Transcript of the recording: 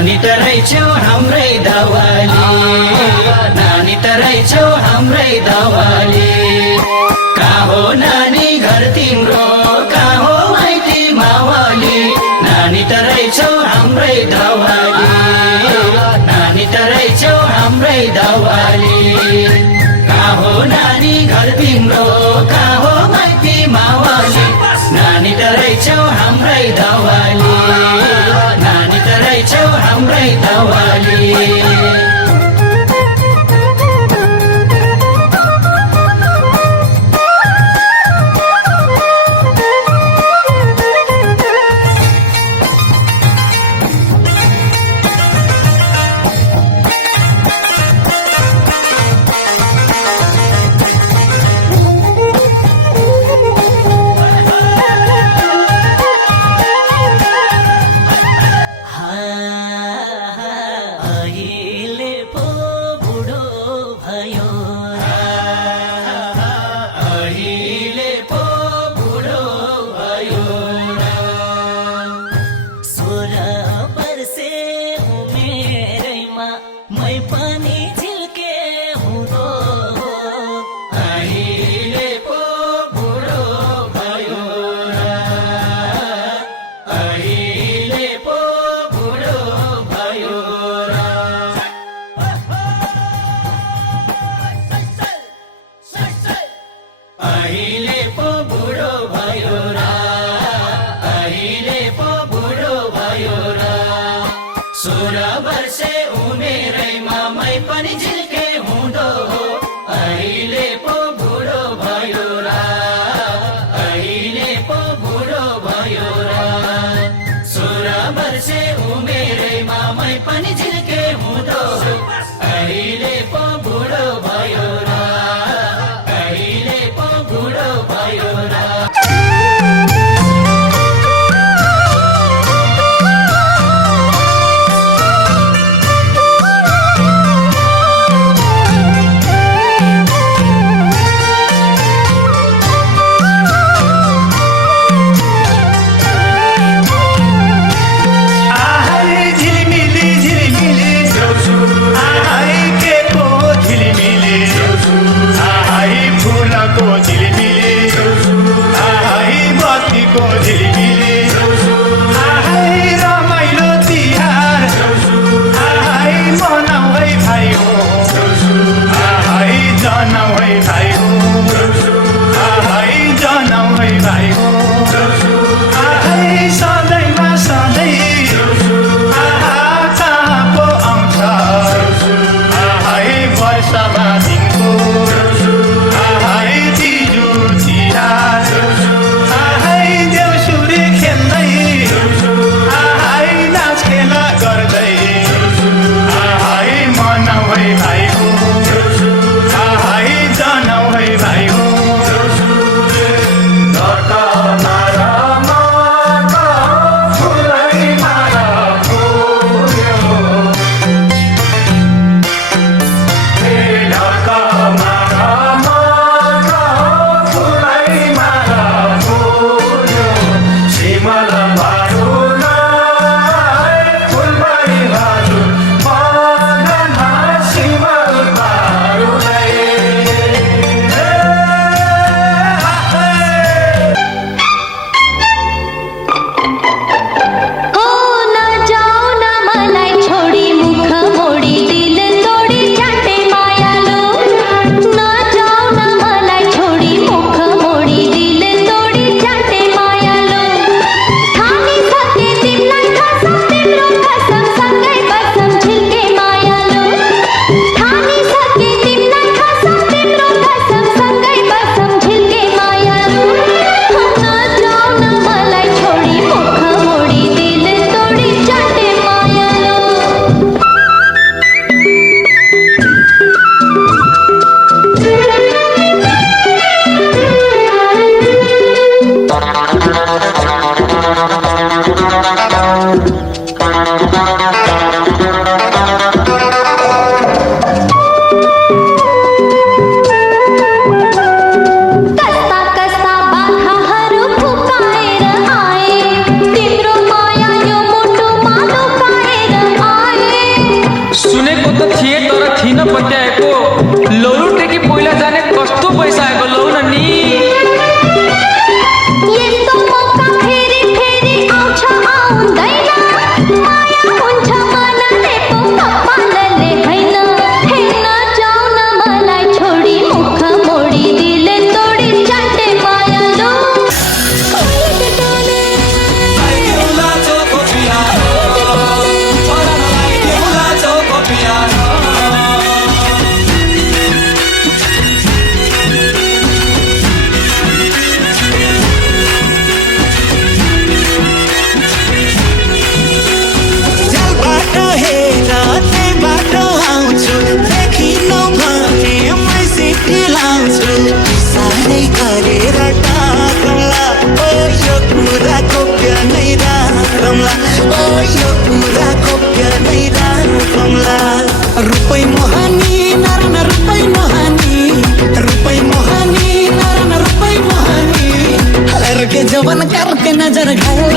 नानी त रहेछौ हाम्रै दवाली, नानी त रहेछौ हाम्रै दवाली। कहाँ हो नानी घर तिम्रो, कहाँ हो माइती मावाली, नानी त रहेछौ हाम्रै दवाली, नानी त रहेछौ हाम्रै दवाली। कहाँ हो नानी घर तिम्रो, कहाँ हो माइती मावाली, नानी त रहेछौ हाम्रै दवाली, नानी त रहेछौ हाम्रै दवाली। अहिले पो बुढो भयो र, अहिले पो बुढो भयो र। 16 वर्षे उमेरैमा मै पनि झिल्के हुँदो हो, अहिले पो बुढो भयो र, अहिले पो बुढो भयो र। 16 वर्षे उमेरैमा मै पनि झिल्के हुँदो हो, अहिले पो बुढो भयो र, अहिले पो बुढो पैसा आएको लौ न नि यस्तो मौका फेरि फेरि आउँछ आउँदैन माया हुन्छ मनले पो कपालले हैन हेर्न जाऊ न मलाई छोडी मुख मोडी दिले तोडी चाटे मायालु रुपै मोहनी नरन रुपै मोहनी रुपै मोहनी नरन रुपै मोहनी लड़के जवन करके नजर घायल